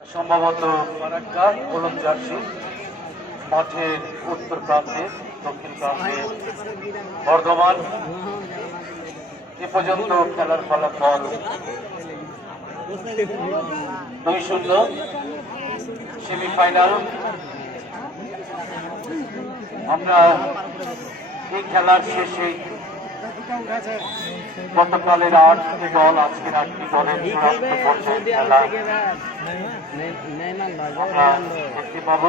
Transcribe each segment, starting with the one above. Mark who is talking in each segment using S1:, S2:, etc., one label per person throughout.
S1: সম্ভবত মাঠের উত্তর প্রান্তে, দক্ষিণ প্রান্তে বর্ধমান। এ পর্যন্ত খেলার ফলাফল দুই শূন্য। সেমিফাইনাল। আমরা এই খেলার শেষে গতকালের আটটি দল আজকের আটটি দলের চূড়ান্ত পর্যায়ের খেলা। দেখতে পাবো।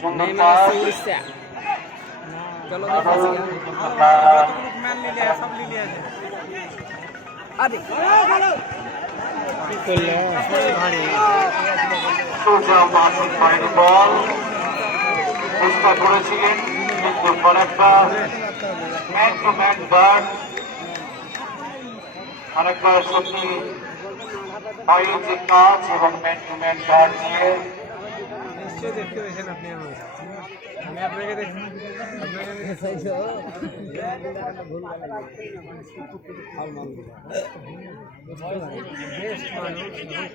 S1: সুন্দর সোজা মাসুদ বাইরে বল চেষ্টা করেছিলেন, কিন্তু Farakka man to man guard Farakka সত্যি বাইরের যে কাজ এবং ম্যান টু ম্যান গার্ড দিয়ে
S2: নিশ্চয়ই দেখতে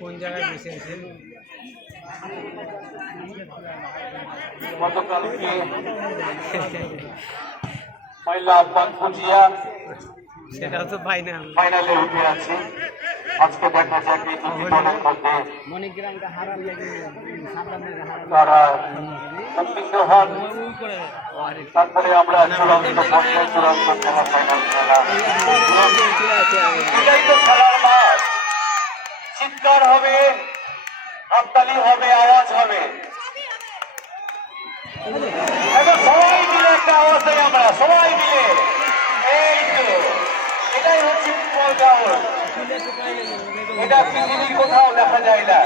S2: কোন জায়গায় বসে আছেন
S1: গতকালকে মহিলা
S2: সেটাও তো
S1: ফাইনালে উঠে আছে। আজকে দেখা যাক এই দুটি দলের মধ্যে তারা হন। তারপরে আমরা চূড়ান্ত পর্যায়ে চূড়ান্ত খেলা। ফাইনাল খেলা। এটাই তো খেলার মাঠ। চিৎকার হবে। হাততালি হবে, আওয়াজ হবে। সবাই মিলে একটা আওয়াজ দেয় আমরা, সবাই মিলে। এই তো, এটাই হচ্ছে ফুটবল গ্রাউন্ড। এটা পৃথিবীর কোথাও দেখা যায় না।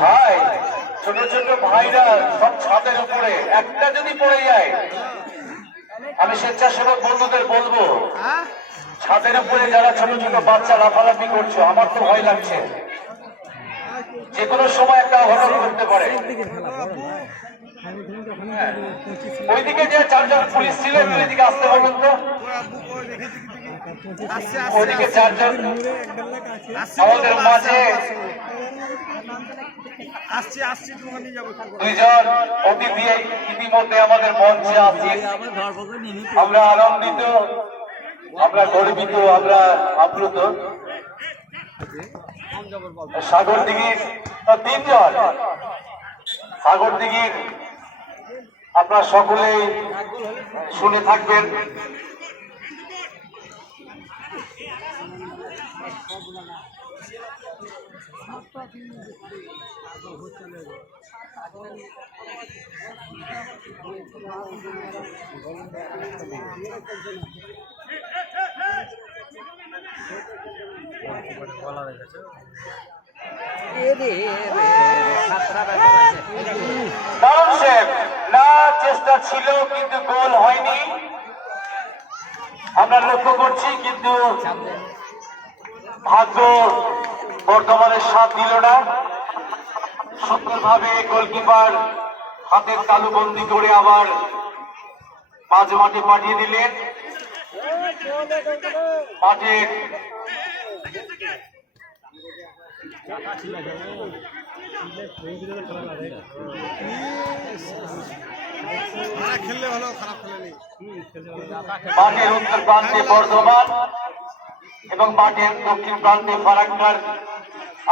S1: ভাই, ছোট ছোট ভাইরা সব ছাদের উপরে, একটা যদি পড়ে যায়, আমি স্বেচ্ছাসেবক বন্ধুদের বলব ছাদের উপরে যারা ছোট ছোট বাচ্চা লাফালাফি করছ আমার তো ভয় লাগছে। যে কোনো সময় একটা অঘটন ঘটতে পারে। হ্যাঁ। ওইদিকে যে চারজন পুলিশ ছিলেন ওইদিকে আসতে পারবেন তো? ওইদিকে চারজন। আমাদের মাঝে
S2: আসছি আসছি। তোমার নিয়ে
S1: দুইজন অতিথি ইতিমধ্যে আমাদের মঞ্চে আছে আমরা আনন্দিত। আমরা গর্বিত আমরা আপ্লুত। সাগর দিঘির তিনজন সাগর দিঘির আপনারা সকলেই শুনে থাকবেন। চেষ্টা ছিল, কিন্তু গোল হয়নি। আমরা লক্ষ্য করছি, কিন্তু ভাগ্য বর্তমানের সাথ দিল না। সুন্দরভাবে গোলকিপার হাতের তালুবন্দি করে আবার মাঝ মাঠে পাঠিয়ে দিলেন। মাঠের
S2: খেললে ভালো খারাপ
S1: উত্তর প্রান্তে বর্ধমান এবং মাঠের দক্ষিণ প্রান্তে ফারাক্কার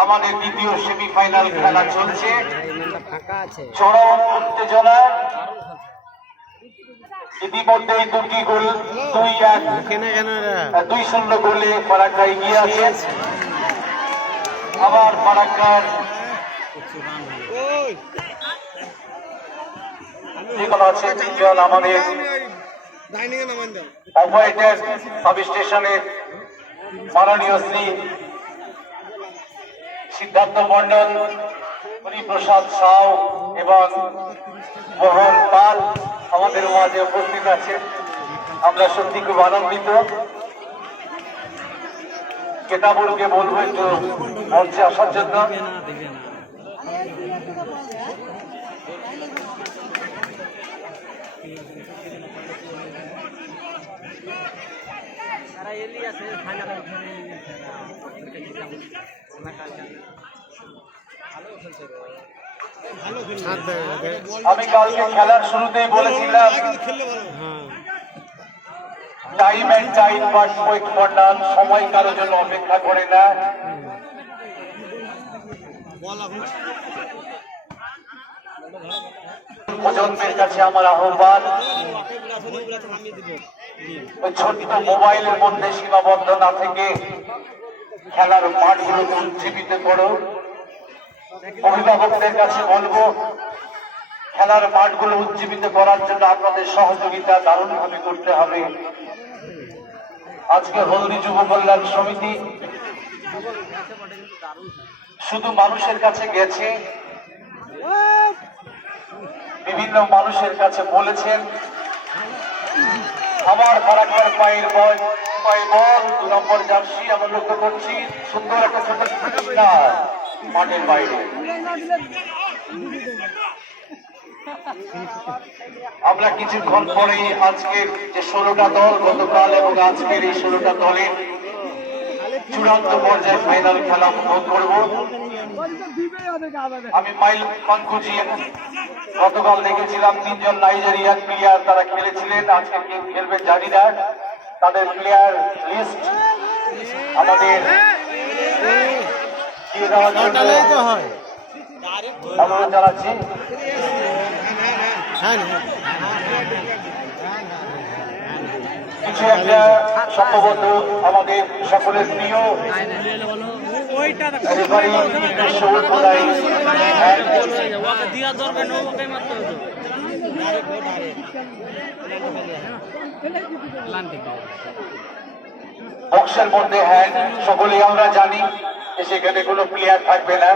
S1: আমাদের দ্বিতীয় সেমিফাইনাল খেলা চলছে। চরম উত্তেজনা। ইতিমধ্যেই দুটি গোল দুই এক দুই শূন্য গোলে ফারাক্কা এগিয়ে আছে। আবার ফারাক্কার। আছে তিনজন আমাদের অপারেটর সাব স্টেশনের মাননীয় শ্রী সিদ্ধার্থ মন্ডল হরিপ্রসাদ সাউ এবং মোহন পাল। আমাদের মাঝে উপস্থিত আছে। আমরা সত্যি খুব আনন্দিত। কেতাবুলকে বলব একটু মঞ্চে আসার জন্য।
S3: আছে, ফাইনাল
S1: আমি কালকে খেলার শুরুতেই বলেছিলাম time and time but wait for সময় কারও জন্য অপেক্ষা করে না। প্রজন্মের কাছে আমার আহ্বান ছোট্ট মোবাইলের মধ্যে সীমাবদ্ধ না থেকে খেলার মাঠগুলোকে উজ্জীবিত করো। অভিভাবকদের কাছে বলব, খেলার মাঠগুলো উজ্জীবিত করার জন্য আপনাদের সহযোগিতা দারুণভাবে করতে হবে। আজকে হলদি যুব কল্যাণ সমিতি শুধু মানুষের কাছে গেছে, বিভিন্ন মানুষের কাছে বলেছেন, আমার ফারাক্কার পায়ের বল পায়ে বল, দু নম্বর জার্সি, আমরা লক্ষ্য করছি, সুন্দর একটা ছোট মাঠের বাইরে আমরা কিছুক্ষণ পরেই আজকের যে ষোলোটা দল গতকাল এবং আজকের এই ষোলোটা দলের চূড়ান্ত পর্যায়ে ফাইনাল খেলা উপভোগ করব। আমি মাইল কনকুজি গতকাল দেখেছিলাম তিনজন নাইজেরিয়ান প্লেয়ার তারা খেলেছিলেন। আজকে কেউ খেলবে জানি তাদের প্লেয়ার লিস্ট আমাদের জন্য অনুরোধ কিছু একটা সম্ভবত আমাদের সকলের প্রিয় হ্যান্ড বক্সের মধ্যে হ্যান্ড সকলেই আমরা জানি। সেখানে কোনো প্লেয়ার থাকবে না।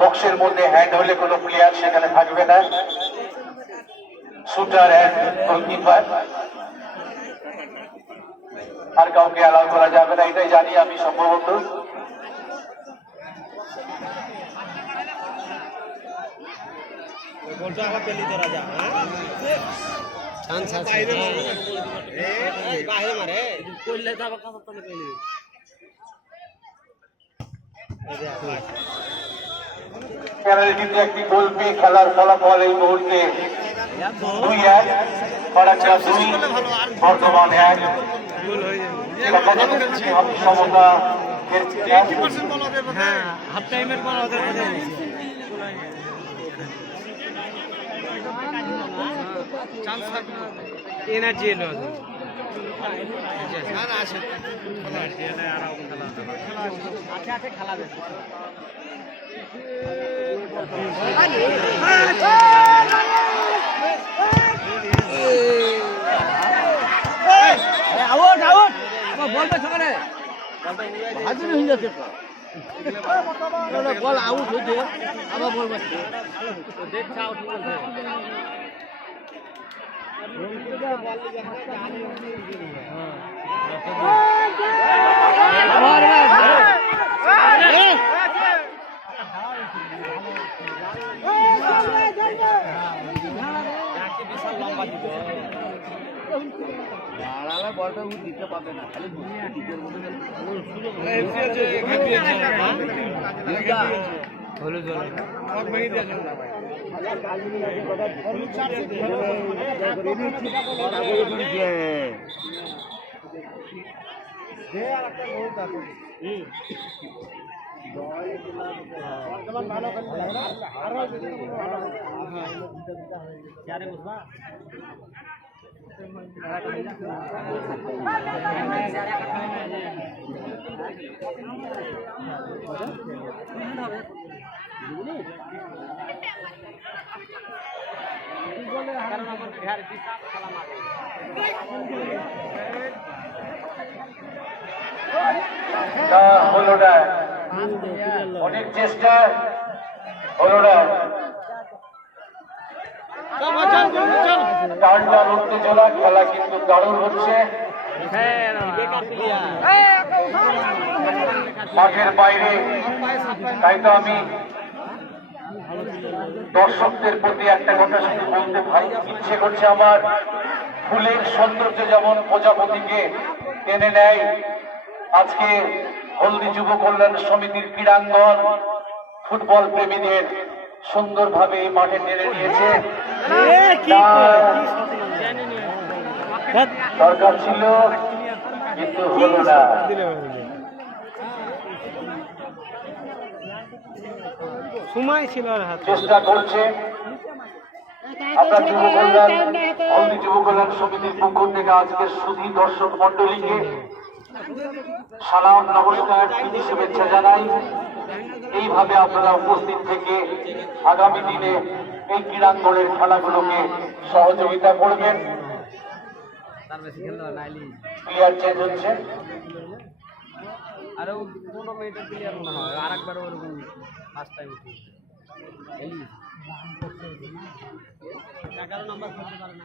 S1: বক্সের মধ্যে হ্যান্ড হলে কোনো প্লেয়ার সেখানে থাকবে না। শুটার অ্যান্ড গোলকিপার আর কাউকে অ্যালাউ করা যাবে না এটাই জানি আমি সম্ভবত। খেলার কিন্তু একটি গোল পেয়ে খেলার ফলাফল এই মুহূর্তে দুই এক। ফারাক্কা দুই বর্ধমান এক। সমতা
S2: হ্যাঁ হাফ টাইমের পর ওদের মধ্যে এনার্জি এলো
S3: আউট আউট বলবে সকালে হাজির হয়ে যাচ্ছে বল আউট হয়েছে আবার বলবে দেখছে আউট বলছে বলটা দিতে পাবে না খালি
S2: হলুদ হলুদ সব ভেঙে দিয়েছে
S1: তা হলো না অনেক চেষ্টা হলো না টানটান উত্তেজনা, খেলা কিন্তু দারুণ হচ্ছে। মাঠের বাইরে, তাই তো আমি দর্শকদের প্রতি একটা কথা শুধু বলতে ভাই ইচ্ছে করছে আমার। ফুলের সৌন্দর্য যেমন প্রজাপতিকে টেনে নেয়, আজকে হলদি যুব কল্যাণ সমিতির ক্রীড়াঙ্গন ফুটবল প্রেমীদের সুন্দরভাবে মাঠে টেনে নিয়েছে। দরকার ছিল কিন্তু হলো না।
S2: সময় ছিল
S1: চেষ্টা করছে। আপনার যুব কল্যাণ হলদি যুব কল্যাণ সমিতির পক্ষ থেকে আজকে সুধী দর্শক মন্ডলীকে সালাম নমস্কার শুভেচ্ছা জানাই। এইভাবে আপনারা উপস্থিত থেকে আগামী দিনে এই ক্রীড়াঙ্গনের খেলাগুলোকে সহযোগিতা করবেন। প্লেয়ার চেঞ্জ হচ্ছে।
S3: আরও পনেরো মিনিটের প্লেয়ার মনে হয় আর একবার ওরকম ফার্স্ট টাইম এগারো নম্বর খেলতে পারে না।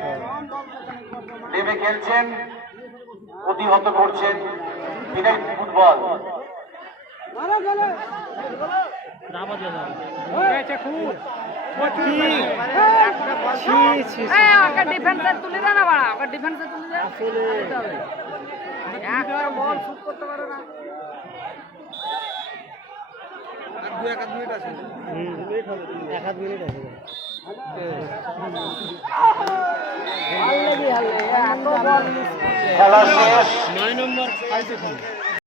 S1: নেমে খেলছেন, প্রতিহত করছেন বিদায় ফুটবল।
S4: ডিফেন্সে তুলে দে ডিফেন্সে তুলে দে বল না
S2: এক মিনিট আছে এক মিনিট আছে।
S1: খেলা শেষ।
S2: নয় নম্বর।